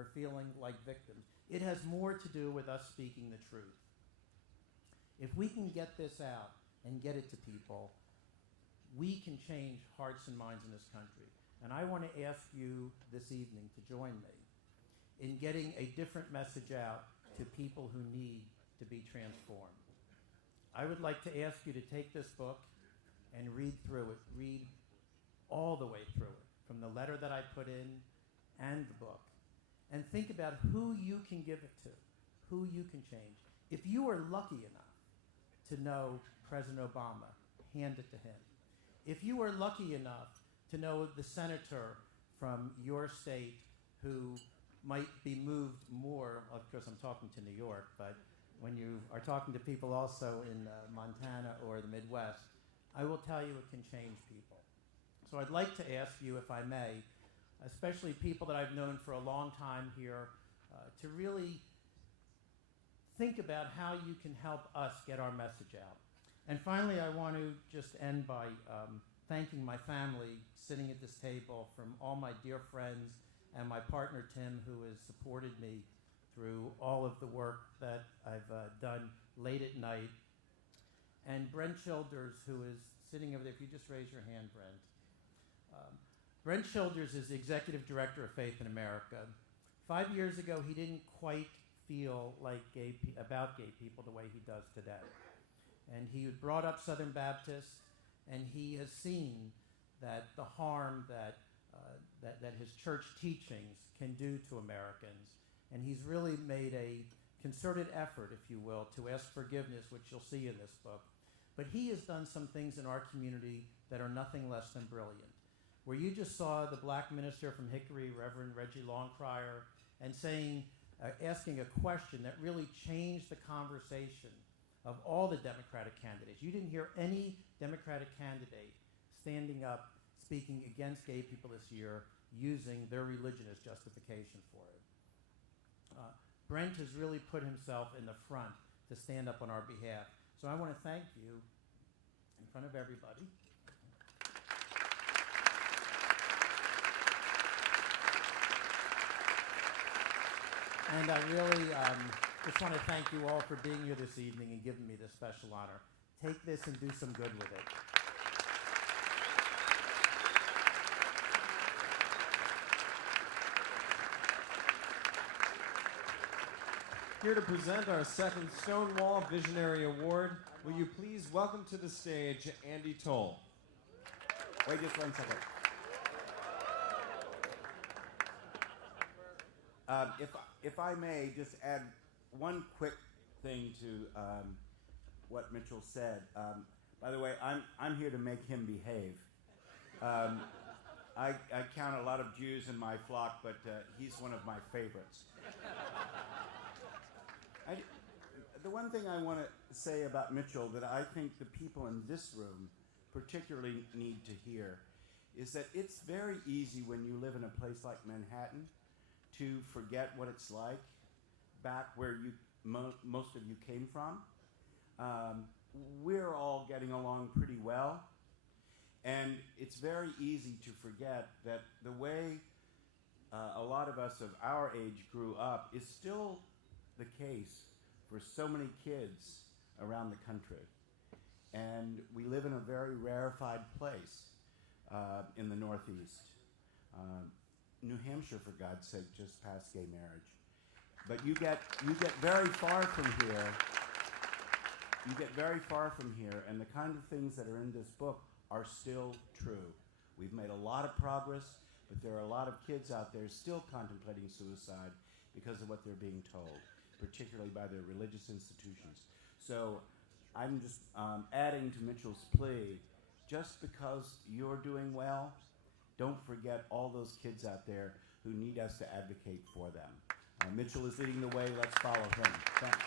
or feeling like victims. It has more to do with us speaking the truth. If we can get this out and get it to people, we can change hearts and minds in this country. And I want to ask you this evening to join me in getting a different message out to people who need to be transformed. I would like to ask you to take this book and read through it, read all the way through it, from the letter that I put in and the book, and think about who you can give it to, who you can change. If you are lucky enough to know President Obama, hand it to him. If you are lucky enough to know the senator from your state who might be moved more, of course I'm talking to New York, but when you are talking to people also in Montana or the Midwest, I will tell you it can change people. So I'd like to ask you, if I may, especially people that I've known for a long time here, to really think about how you can help us get our message out. And finally, I want to just end by thanking my family sitting at this table, from all my dear friends and my partner Tim, who has supported me through all of the work that I've done late at night, and Brent Childers, who is sitting over there. If you just raise your hand, Brent. Brent Childers is the Executive Director of Faith in America. 5 years ago, he didn't quite feel like about gay people the way he does today. And he brought up Southern Baptists, and he has seen that the harm that his church teachings can do to Americans. And he's really made a concerted effort, if you will, to ask forgiveness, which you'll see in this book. But he has done some things in our community that are nothing less than brilliant. Where you just saw the black minister from Hickory, Reverend Reggie Longcrier, and asking a question that really changed the conversation of all the Democratic candidates. You didn't hear any Democratic candidate standing up speaking against gay people this year using their religion as justification for it. Brent has really put himself in the front to stand up on our behalf. So I want to thank you in front of everybody. And I really just want to thank you all for being here this evening and giving me this special honor. Take this and do some good with it. Here to present our second Stonewall Visionary Award, will you please welcome to the stage Andy Toll. Wait just 1 second. If I may just add one quick thing to what Mitchell said. By the way, I'm here to make him behave. I count a lot of Jews in my flock, but he's one of my favorites. The one thing I want to say about Mitchell that I think the people in this room particularly need to hear is that it's very easy when you live in a place like Manhattan to forget what it's like back where most of you came from. We're all getting along pretty well, and it's very easy to forget that the way a lot of us of our age grew up is still the case for so many kids around the country. And we live in a very rarefied place in the Northeast. New Hampshire, for God's sake, just passed gay marriage. But you get very far from here. You get very far from here, and the kind of things that are in this book are still true. We've made a lot of progress, but there are a lot of kids out there still contemplating suicide because of what they're being told, particularly by their religious institutions. So I'm just adding to Mitchell's plea, just because you're doing well, don't forget all those kids out there who need us to advocate for them. Mitchell is leading the way. Let's follow him. Thanks.